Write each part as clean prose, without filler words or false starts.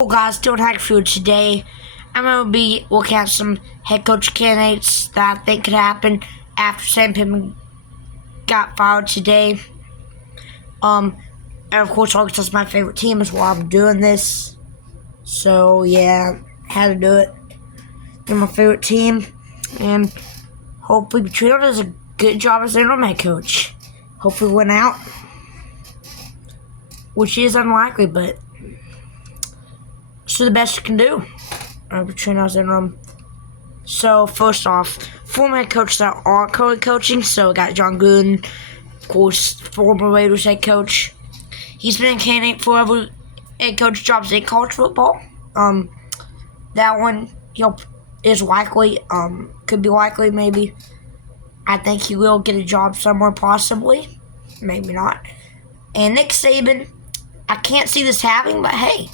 Well, guys, don't hack food today. I'm going to be looking at some head coach candidates that I think could happen after Sam Pittman got fired today. And of course, Arkansas is my favorite team is why I'm doing this. So, yeah, had to do it. They're my favorite team. And hopefully, Petrino does a good job as interim head coach. Hopefully, win out. Which is unlikely, but so the best you can do. Petrino's interim. So, first off, former head coaches that aren't currently coaching. So, we got John Gruden, of course, former Raiders head coach. He's been a candidate for every head coach jobs in college football. That one is likely. Could be likely, maybe. I think he will get a job somewhere, possibly. Maybe not. And Nick Saban, I can't see this happening, but hey,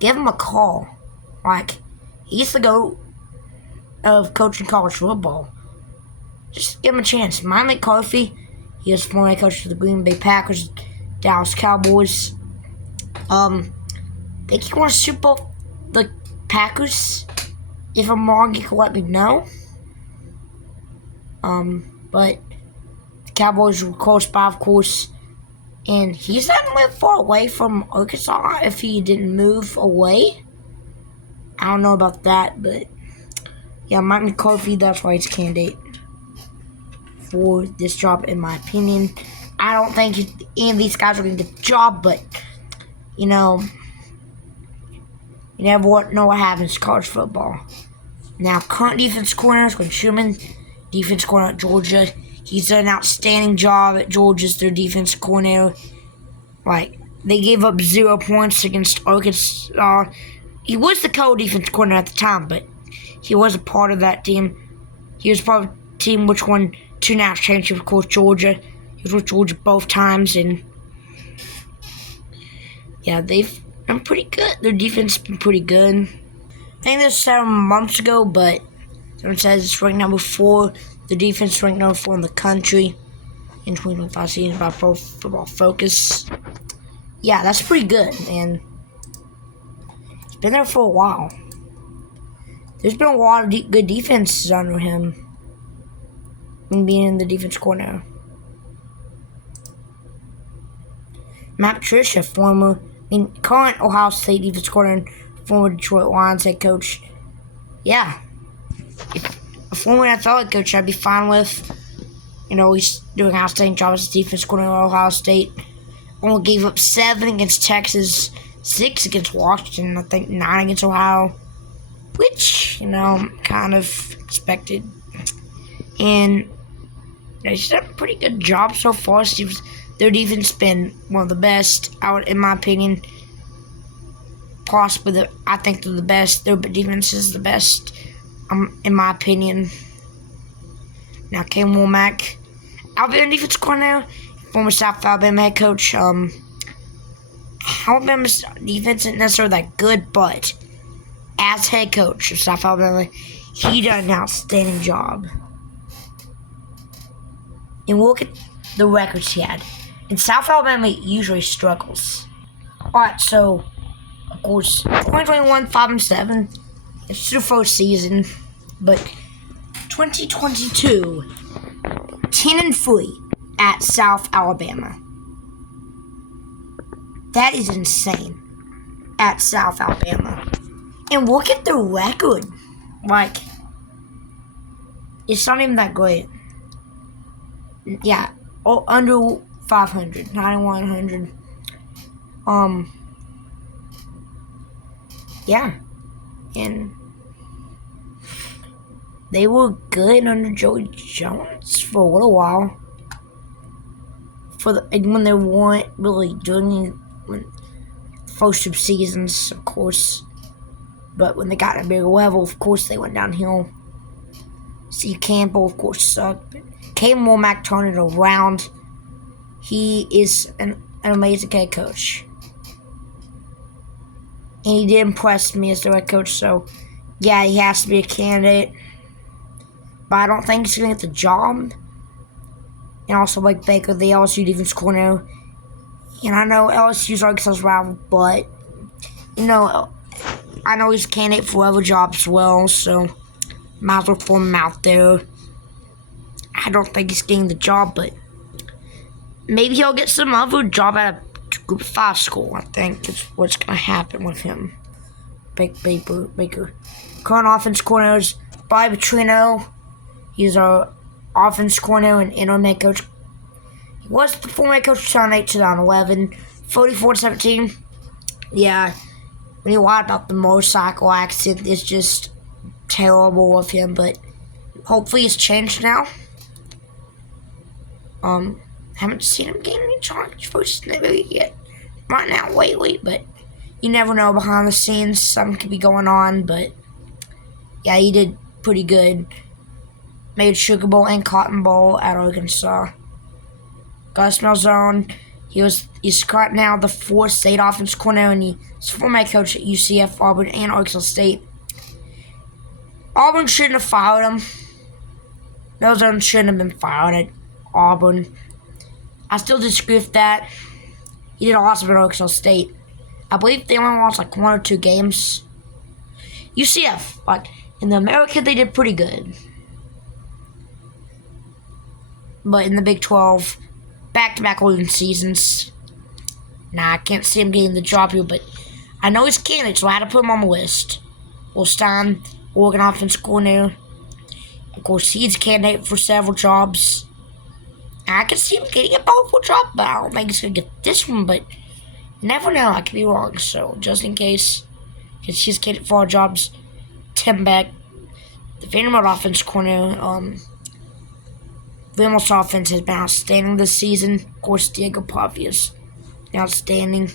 give him a call. Like, he's the GOAT of coaching college football. Just give him a chance. Mike McCarthy, he was former head coach of the Green Bay Packers, Dallas Cowboys. Think he wants to Super Bowl the Packers. If I'm wrong, you can let me know. But the Cowboys were close by, of course. And he's not live far away from Arkansas if he didn't move away. I don't know about that, but yeah, Mike McCarthy, that's why he's a candidate for this job, in my opinion. I don't think any of these guys are going to get the job, but, you know, you never know what happens in college football. Now, current defense coordinator is Glenn Schumann, defense coordinator at Georgia. He's done an outstanding job at Georgia as their defense coordinator. Like, they gave up 0 points against Arkansas. He was the co-defense coordinator at the time, but he was a part of that team. He was part of the team which won 2 national championships, of course, Georgia. He was with Georgia both times, and yeah, they've been pretty good. Their defense has been pretty good. I think this was 7 months ago, but someone says it's ranked number 4. The defense ranked number 4 in the country in 2025 season by Pro Football Focus. Yeah, that's pretty good, and he's been there for a while. There's been a lot of good defenses under him when being in the defense coordinator. Matt Patricia, current Ohio State defense coordinator, former Detroit Lions head coach. Yeah. A former NFL head coach I'd be fine with. You know, he's doing an outstanding job as a defense coordinator at Ohio State. Only gave up 7 against Texas, 6 against Washington, I think 9 against Ohio. Which, you know, kind of expected. And he's done a pretty good job so far. Their defense has been one of the best, in my opinion. Possibly, I think they're the best. Their defense is the best, in my opinion. Now, Cam Womack, Alabama defense coordinator, former South Alabama head coach. Alabama's defense isn't necessarily that good, but as head coach of South Alabama, he done an outstanding job. And look at the records he had. And South Alabama usually struggles. Alright, so, of course, 2021, 5-7. It's their first season. But 2022, 10-3 at South Alabama. That is insane. At South Alabama. And look at the record. Like, it's not even that great. Yeah, under 500, 9,100. Yeah. And they were good under Joey Jones for a little while. When they weren't really doing the first 2 seasons, of course. But when they got at a bigger level, of course, they went downhill. Steve Campbell, of course, sucked. But Cam Womack turned it around. He is an amazing head coach. And he did impress me as the head coach, so yeah, he has to be a candidate. But I don't think he's going to get the job. And also, like Baker, the LSU defense coordinator, And I know LSU's Arkansas's rival, but, you know, I know he's a candidate for other jobs as well, so might as well throw him out there. I don't think he's getting the job, but maybe he'll get some other job at a Group 5 school. I think is what's going to happen with him. Baker. Current offense coordinator is Bobby Petrino. He's our offense coordinator and interim head coach. He was the former head coach of 2008-2011. 44-17. Yeah, when you lie about the motorcycle accident, it's just terrible of him, but hopefully it's changed now. Haven't seen him getting any charge for his yet. Right now, lately, but you never know behind the scenes. Something could be going on, but yeah, he did pretty good. Made Sugar Bowl and Cotton Bowl at Arkansas. Gus Malzahn, he's currently now the 4th state offense coordinator, and he's former head coach at UCF, Auburn, and Arkansas State. Auburn shouldn't have fired him. Malzahn shouldn't have been fired at Auburn. I still disagree with that. He did awesome at Arkansas State. I believe they only lost like 1 or 2 games. UCF, like in the American, they did pretty good. But in the Big 12, back-to-back losing seasons. Nah, I can't see him getting the job here, but I know he's a candidate, so I had to put him on the list. Will Stein, Oregon offense coordinator. Of course, he's a candidate for several jobs. I can see him getting a powerful job, but I don't think he's going to get this one, but you never know, I could be wrong, so just in case, because he's a candidate for our jobs. Tim Beck, the Vanderbilt offense coordinator. Vanderbilt's offense has been outstanding this season. Of course, Diego Pavia is outstanding.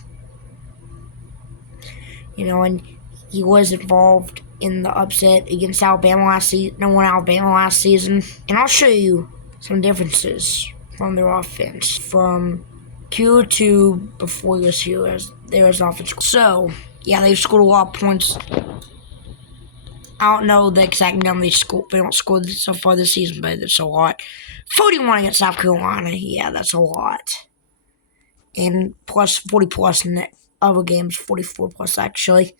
And he was involved in the upset against Alabama last season. And I'll show you some differences from their offense from Q to before he was here as their offense. So, yeah, they've scored a lot of points. I don't know the exact number they don't score so far this season, but it's a lot. 41 against South Carolina, yeah, that's a lot. And plus 40 plus in the other games, 44 plus actually.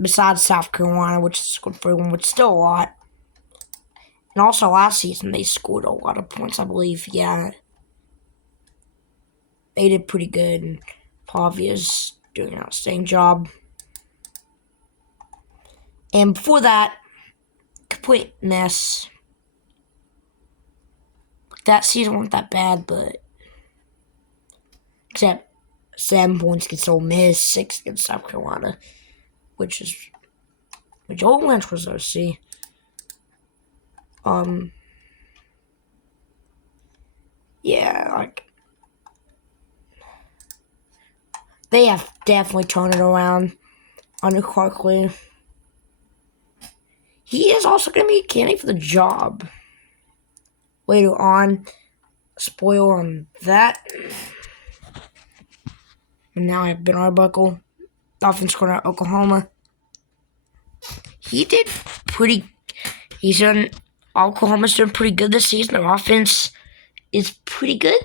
Besides South Carolina, which scored 41, which is still a lot. And also last season, they scored a lot of points, I believe. Yeah, they did pretty good, and Pavia's doing an outstanding job. And before that, complete mess. That season wasn't that bad, but except 7 points against Ole Miss, 6 against South Carolina, which Old Lynch was OC. Yeah, like they have definitely turned it around under Clarkley. He is also going to be a candidate for the job later on. Spoiler on that. And now I have Ben Arbuckle, offense coordinator at Oklahoma. Oklahoma's doing pretty good this season. Their offense is pretty good.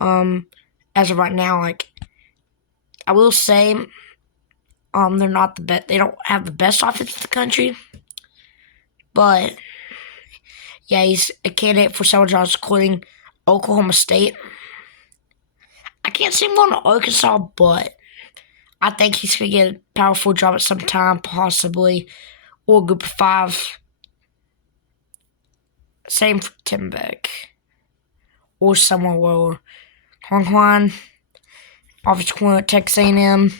As of right now, like I will say, they're not the best. They don't have the best offense in the country, but yeah, he's a candidate for several jobs, including Oklahoma State. I can't see him going to Arkansas, but I think he's going to get a powerful job at some time, possibly, or Group 5. Same for Tim Beck, or somewhere lower. Hong offensive coordinator at Texas A&M.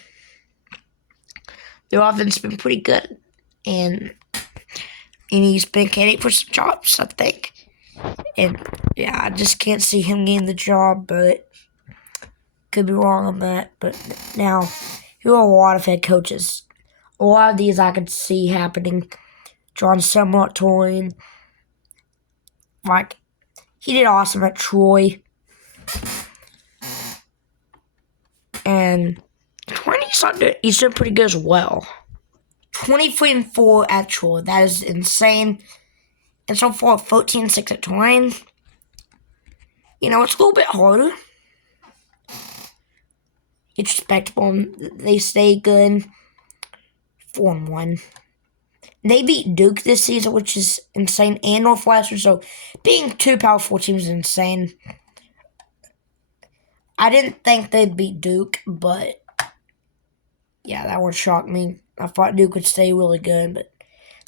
Their offense has been pretty good, and he's been a candidate for some jobs, I think. And yeah, I just can't see him getting the job, but could be wrong on that. But now, here are a lot of head coaches. A lot of these I could see happening. John Summerall at Tulane. Like, he did awesome at Troy. And 20 he's doing pretty good as well. 23-4 at Troy. That is insane. And so far, 14-6 at Tulane. It's a little bit harder. It's respectable. They stay good. 4-1. They beat Duke this season, which is insane, and Northwestern. So being 2 Power 4 teams is insane. I didn't think they'd beat Duke, but yeah, that one shocked me. I thought Duke would stay really good, but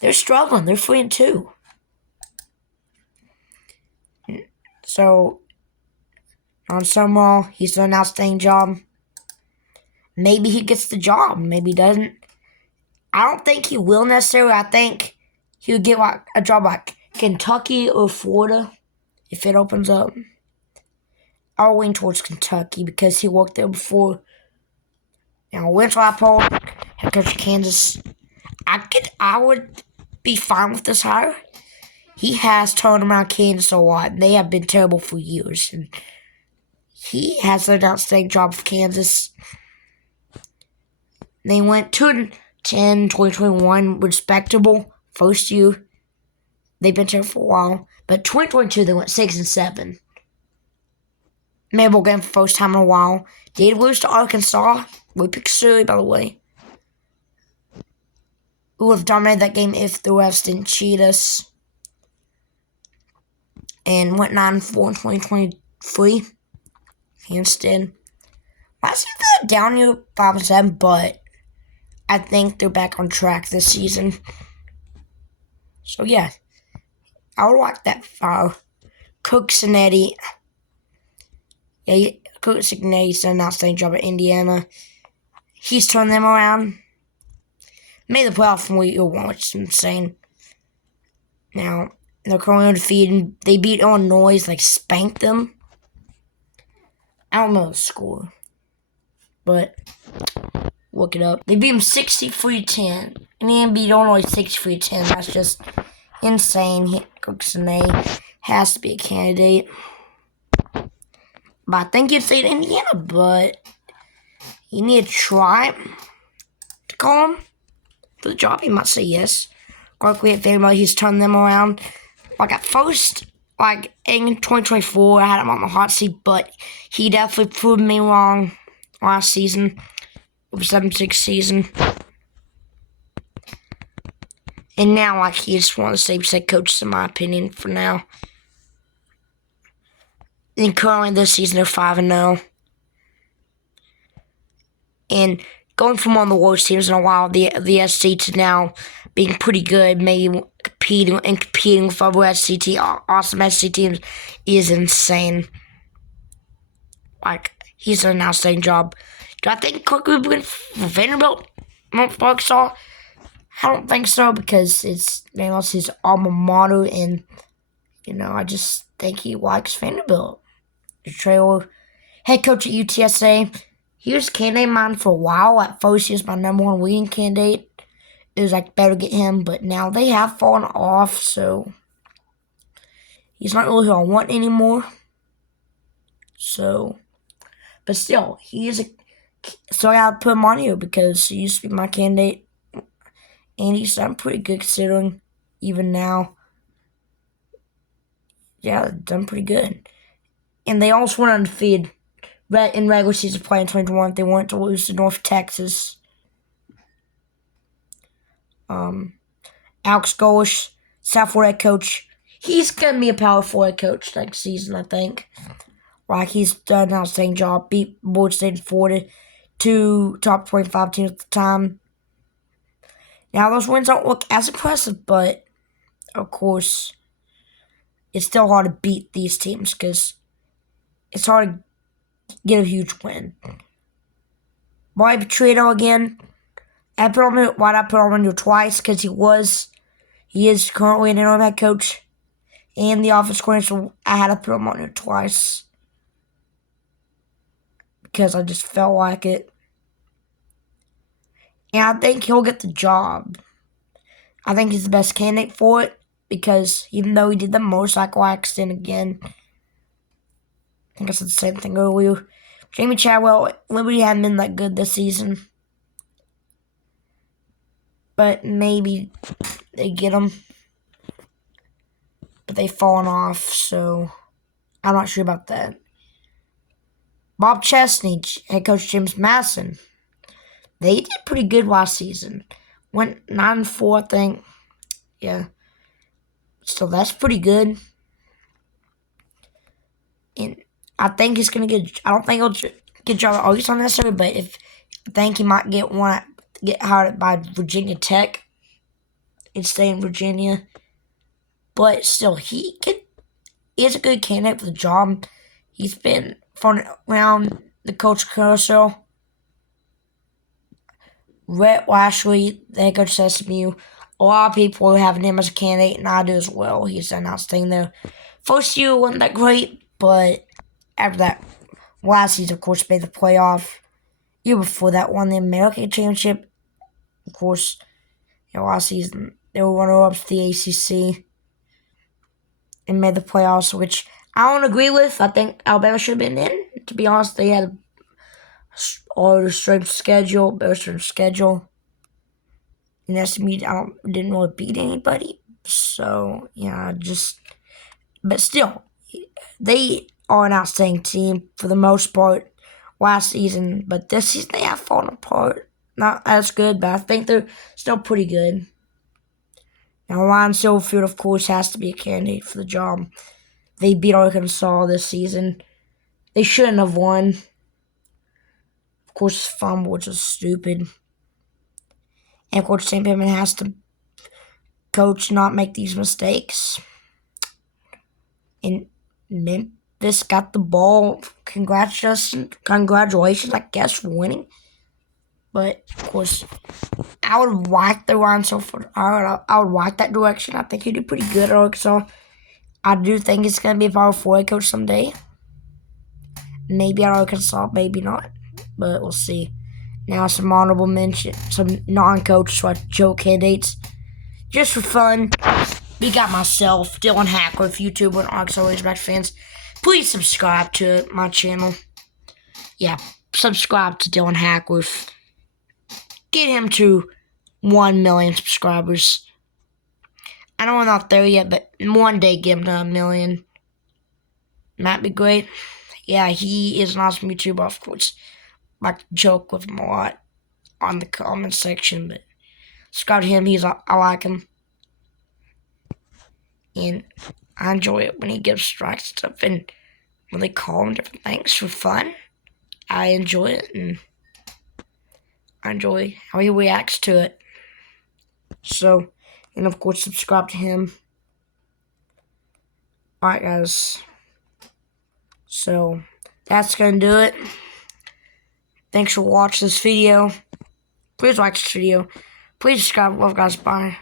they're struggling. They're 3-2. So on Summerall, he's done an outstanding job. Maybe he gets the job. Maybe he doesn't. I don't think he will necessarily. I think he would get like a job like Kentucky or Florida if it opens up. I'll lean towards Kentucky because he worked there before. Now, Lynch Leipold, head coach of Kansas, I would be fine with this hire. He has turned around Kansas a lot. They have been terrible for years, and he has done an outstanding job with Kansas. They went 2-10, 2021, respectable first year. They've been terrible for a while, but 2022 they went 6-7. Memorable game for the first time in a while. Did lose to Arkansas. We picked Surrey, by the way. We would have dominated that game if the refs didn't cheat us. And went 9-4 in 2023. Instead. Last year they're down here 5-7, but I think they're back on track this season. So yeah, I would like that fire. Cook Cincinnati. Yeah, Cook Cincinnati's done an outstanding job at Indiana. He's turned them around. Made the playoff in week 1, which is insane. Now, they're currently undefeated. They beat Illinois, like spanked them. I don't know the score, but look it up. They beat them 63-10. Indiana beat Illinois 63-10. That's just insane. Cook Cincinnati has to be a candidate. But I think you'd say Indiana, but you need to try to call him for the job. He might say yes. Quickly at Vanderbilt, he's turned them around. Like at first, like in 2024, I had him on the hot seat, but he definitely proved me wrong last season, of 7-6 season. And now, like, he's one of the safest head coaches, in my opinion, for now. And currently this season, they're 5-0. And going from one of the worst teams in a while, the SC, to now being pretty good, maybe competing with other awesome SC teams, is insane. Like, he's done an outstanding job. Do I think Cook would win for Vanderbilt? Arkansas? I don't think so, because it's his alma mater, and I just think he likes Vanderbilt. The trailer head coach at UTSA. He was a candidate of mine for a while. At first, he was my number 1 leading candidate. It was like better get him, but now they have fallen off, so he's not really who I want anymore. So, but still, so I gotta put him on here because he used to be my candidate, and he's done pretty good considering even now. Yeah, done pretty good. And they also went undefeated in regular season play in 2021. They wanted to lose to North Texas. Alex Golish, South Florida head coach. He's going to be a Power 4 head coach next season, I think. Like, he's done an outstanding job. Beat Board State and Florida, 2 top 25 teams at the time. Now, those wins don't look as impressive, but, of course, it's still hard to beat these teams because it's hard to get a huge win. Bobby Petrino again. Why'd I put him on here twice? Because he is currently an interim head coach and the offense coordinator, so I had to put him on here twice because I just felt like it. And I think he'll get the job. I think he's the best candidate for it because even though he did the motorcycle accident again, I think I said the same thing earlier. Jamie Chadwell, Liberty hadn't been that good this season. But maybe they get him. But they've fallen off, so I'm not sure about that. Bob Chesney, head coach James Madison. They did pretty good last season. Went 9-4, I think. Yeah. So that's pretty good. And I think he's gonna get. I don't think he'll get a job at Arkansas necessarily, but I think he might get hired by Virginia Tech and stay in Virginia. But still, he is a good candidate for the job. He's been thrown around the coach carousel. Rhett Lashley, the head coach of SMU. A lot of people are having him as a candidate, and I do as well. He's done outstanding there. First year wasn't that great, but after that, last season, of course, made the playoff. Year before that, won the American Championship. Of course, last season, they were runner-ups to the ACC and made the playoffs, which I don't agree with. I think Alabama should have been in. To be honest, they had better strength schedule. And SMU, didn't really beat anybody. So, yeah, but still, they are an outstanding team for the most part last season. But this season, they have fallen apart. Not as good, but I think they're still pretty good. Now, Ryan Silverfield, of course, has to be a candidate for the job. They beat Arkansas this season. They shouldn't have won. Of course, fumble, which was stupid. And, of course, Sam Pittman has to coach, not make these mistakes. And Memphis got the ball. Congratulations, I guess, for winning. But, of course, I would like the Ryan Silverfield. I would like that direction. I think he did pretty good at Arkansas. I do think it's going to be a Power 4 coach someday. Maybe at Arkansas, maybe not. But we'll see. Now some honorable mention, some non-coach Joe candidates. Just for fun, we got myself, Dylan Hackworth, YouTuber and Arkansas Razorbacks fans. Please subscribe to my channel. Yeah, subscribe to Dylan Hackworth. Get him to 1 million subscribers. I know we're not there yet, but one day get him to 1 million. Might be great. Yeah, he is an awesome YouTuber, of course. I like to joke with him a lot on the comment section, but subscribe to him. I like him. And I enjoy it when he gives strikes and stuff, and when they call him different things for fun. I enjoy it, and I enjoy how he reacts to it. So, and of course, subscribe to him. Alright, guys. So, that's going to do it. Thanks for watching this video. Please like this video. Please subscribe. Love, guys. Bye.